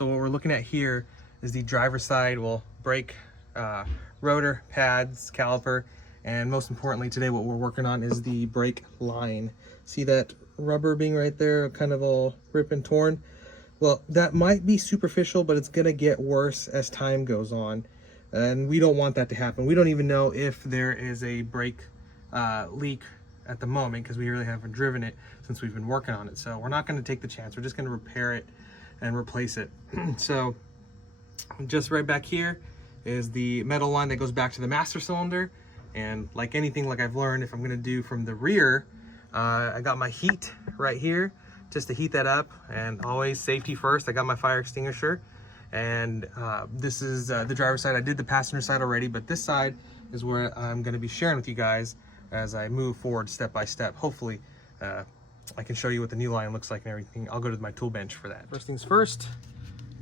So what we're looking at here is the driver's side, well, brake, rotor, pads, caliper, and most importantly today what we're working on is the brake line. See that rubber being right there, kind of all ripped and torn? Well, that might be superficial, but it's gonna get worse as time goes on. And we don't want that to happen. We don't even know if there is a brake leak at the moment because we really haven't driven it since we've been working on it. So we're not gonna take the chance. We're just gonna repair it and replace it. So just right back here is the metal line that goes back to the master cylinder. And like anything, like I've learned, if I'm gonna do from the rear, I got my heat right here just to heat that up, and always safety first. I got my fire extinguisher, and this is the driver's side. I did the passenger side already, but this side is where I'm gonna be sharing with you guys as I move forward step by step. Hopefully I can show you what the new line looks like and everything. I'll go to my tool bench for that. First things first,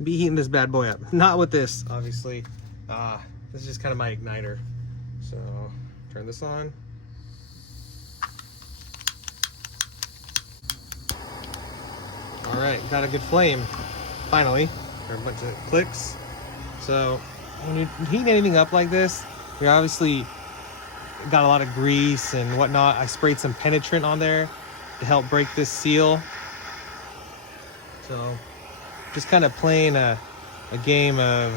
be heating this bad boy up. Not with this, obviously. This is just kind of my igniter. So turn this on. All right, got a good flame, finally. There are a bunch of clicks. So when you're heating anything up like this, you're obviously got a lot of grease and whatnot. I sprayed some penetrant on there to help break this seal. So just kind of playing a game of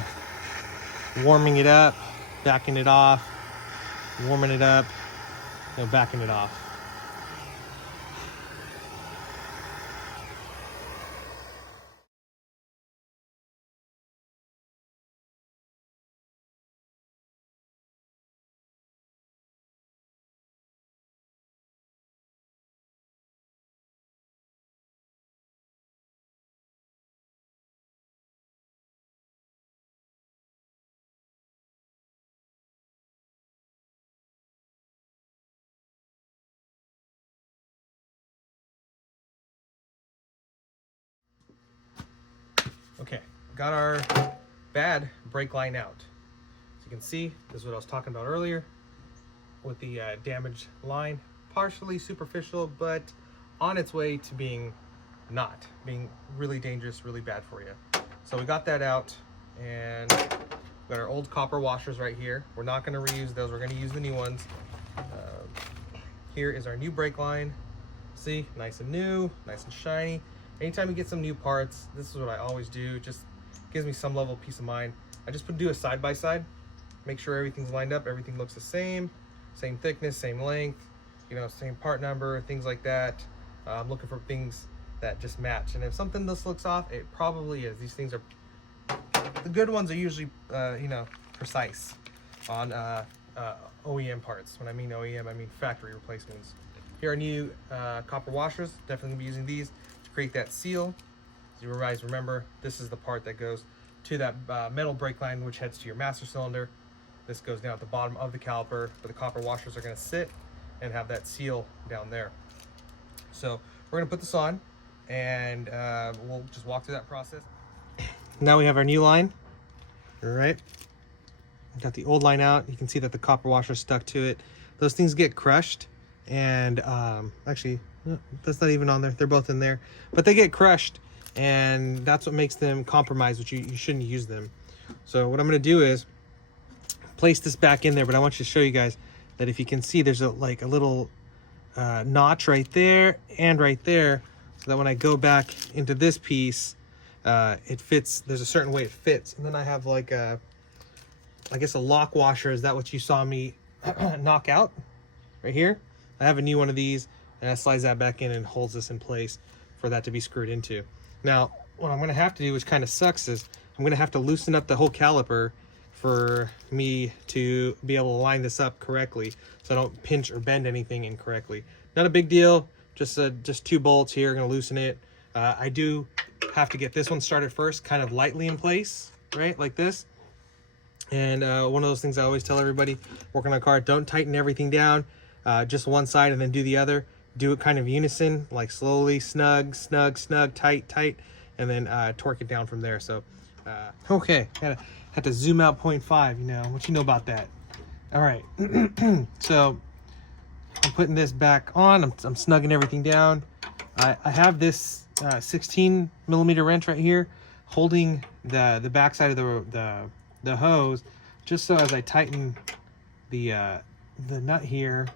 warming it up, backing it off, warming it up, backing it off. Okay, got our bad brake line out. As you can see, this is what I was talking about earlier with the damaged line. Partially superficial, but on its way to being really dangerous, really bad for you. So we got that out, and we got our old copper washers right here. We're not going to reuse those. We're going to use the new ones. Here is our new brake line. See, nice and new, nice and shiny. Anytime you get some new parts, this is what I always do. Just gives me some level of peace of mind. I just do a side by side, make sure everything's lined up, everything looks the same thickness, same length, same part number, things like that. I'm looking for things that just match. And if something this looks off, it probably is. These things are, the good ones are usually, precise on OEM parts. When I mean OEM, I mean factory replacements. Here are new copper washers. Definitely gonna be using these create that seal. As you guys remember, this is the part that goes to that metal brake line, which heads to your master cylinder. This goes down at the bottom of the caliper, but the copper washers are going to sit and have that seal down there. So we're going to put this on, and we'll just walk through that process. Now we have our new line. All right, got the old line out. You can see that the copper washer stuck to it. Those things get crushed, and actually, that's not even on there. They're both in there, but they get crushed, and that's what makes them compromised, which you shouldn't use them. So what I'm going to do is place this back in there, but I want you to show you guys that if you can see, there's a little notch right there and right there, so that when I go back into this piece, it fits. There's a certain way it fits. And then I have like I guess a lock washer. Is that what you saw me knock out right here? I have a new one of these, and that slides that back in and holds this in place for that to be screwed into. Now, what I'm gonna have to do, which kind of sucks, is I'm gonna have to loosen up the whole caliper for me to be able to line this up correctly, so I don't pinch or bend anything incorrectly. Not a big deal, just 2 bolts here, gonna loosen it. I do have to get this one started first, kind of lightly in place, right, like this. And one of those things I always tell everybody working on a car, don't tighten everything down, just one side and then do the other. Do it kind of unison, like slowly, snug, snug, snug, tight, tight, and then torque it down from there. So, okay, had to zoom out 0.5, what you know about that. All right, so I'm putting this back on. I'm snugging everything down. I have this 16 millimeter wrench right here holding the backside of the hose, just so as I tighten the nut here,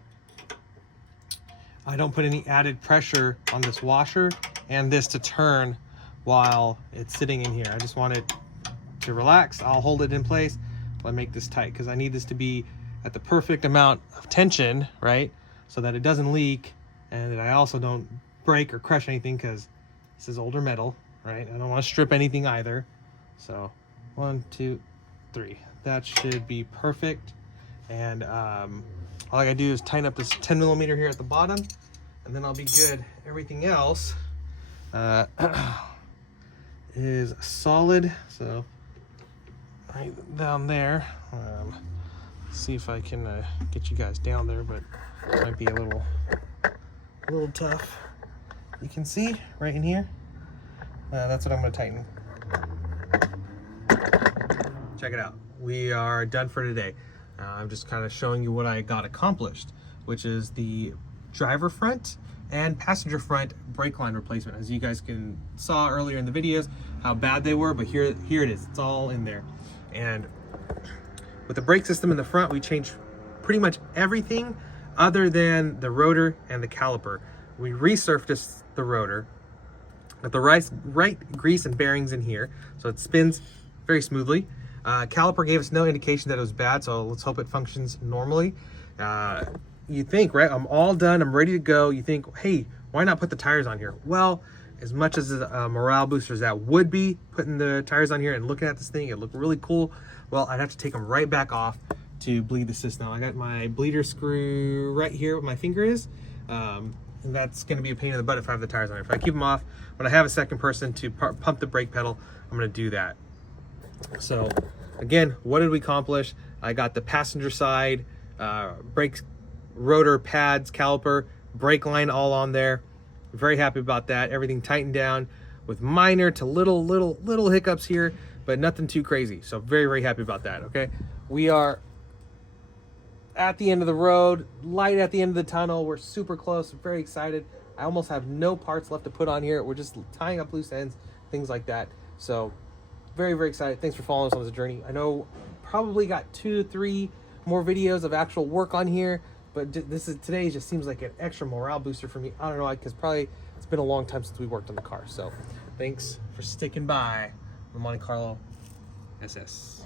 I don't put any added pressure on this washer and this to turn while it's sitting in here. I just want it to relax. I'll hold it in place while I make this tight, because I need this to be at the perfect amount of tension, right? So that it doesn't leak, and that I also don't break or crush anything, because this is older metal, right? I don't want to strip anything either. So 1, 2, 3. That should be perfect. And all I gotta do is tighten up this 10 millimeter here at the bottom, and then I'll be good. Everything else is solid. So right down there, see if I can get you guys down there, but it might be a little tough. You can see right in here. That's what I'm gonna tighten. Check it out. We are done for today. I'm just kind of showing you what I got accomplished, which is the driver front and passenger front brake line replacement. As you guys saw earlier in the videos how bad they were, but here it is. It's all in there. And with the brake system in the front, we changed pretty much everything other than the rotor and the caliper. We resurfaced the rotor, got the right grease and bearings in here, so it spins very smoothly. Caliper gave us no indication that it was bad, so let's hope it functions normally. You think, right, I'm all done, I'm ready to go. You think, hey, why not put the tires on here? Well, as much as a morale booster as that would be, putting the tires on here and looking at this thing, it looked really cool. Well, I'd have to take them right back off to bleed the system. I got my bleeder screw right here where my finger is. And that's going to be a pain in the butt if I have the tires on here. If I keep them off, when I have a second person to pump the brake pedal, I'm going to do that. So again, what did we accomplish? I got the passenger side, brake, rotor, pads, caliper, brake line all on there. Very happy about that. Everything tightened down with minor to little hiccups here, but nothing too crazy. So very happy about that. Okay, we are at the end of the road, light at the end of the tunnel. We're super close. I'm very excited. I almost have no parts left to put on here. We're just tying up loose ends, things like that. So very excited. Thanks for following us on this journey. I know probably got 2 to 3 more videos of actual work on here, but today just seems like an extra morale booster for me. I don't know, because probably it's been a long time since we worked on the car. So thanks for sticking by the Monte Carlo SS.